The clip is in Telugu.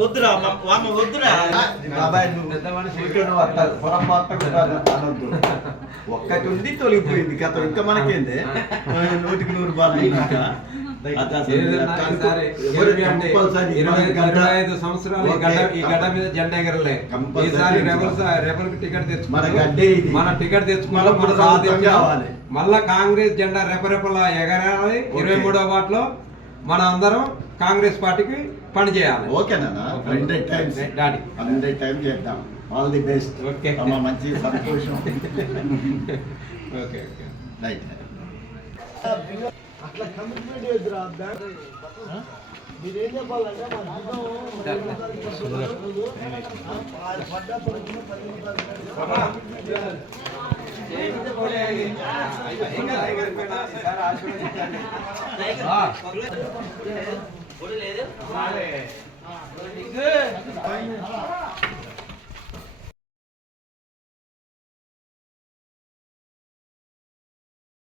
వద్దురా అనొద్దు. ఒక్కటి ఉంది తొలగిపోయింది కథ. ఇంకా మనకేంది 100కి 100 బాగా 25 సంవత్సరాలు ఈ గడ్డ మీద జెండా ఎగరలే. ఈసారి రెబల్ టికెట్ తెచ్చుకున్నాం. మన టికెట్ తెచ్చుకున్నాం. మళ్ళా కాంగ్రెస్ జెండా రెపరెపలా ఎగరాలి. 23వ వార్డులో మన అందరం కాంగ్రెస్ పార్టీకి పని చేయాలి. ఓకేనా? 100 టైమ్స్ చేద్దాం. All the best. ఓకే, మంచి సంతోషం. Okay right. అట్లా కమిట్మెంట్ ఎదురా మీరేం చెప్పాలంటే మా జీతం